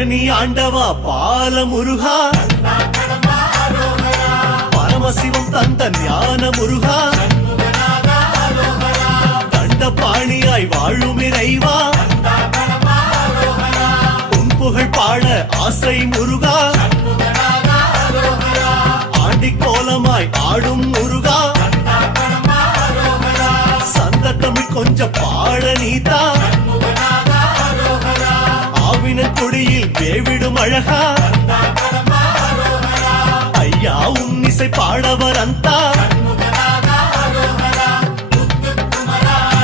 பழனி ஆண்டவா பால முருகா, பரமசிவம் தந்த ஞான முருகா, தண்டபாணியாய் வாழும் இறைவா, உன் புகழ் பாட ஆசை முருகா, ஆண்டி கோலமாய் ஆடும் முருகா, சந்த தமிழ் கொஞ்சம் பாட நீதா, ஆவின கொடியில் வேவிடும் அழகா, ஐயா உன்னிசை பாடவர் அந்த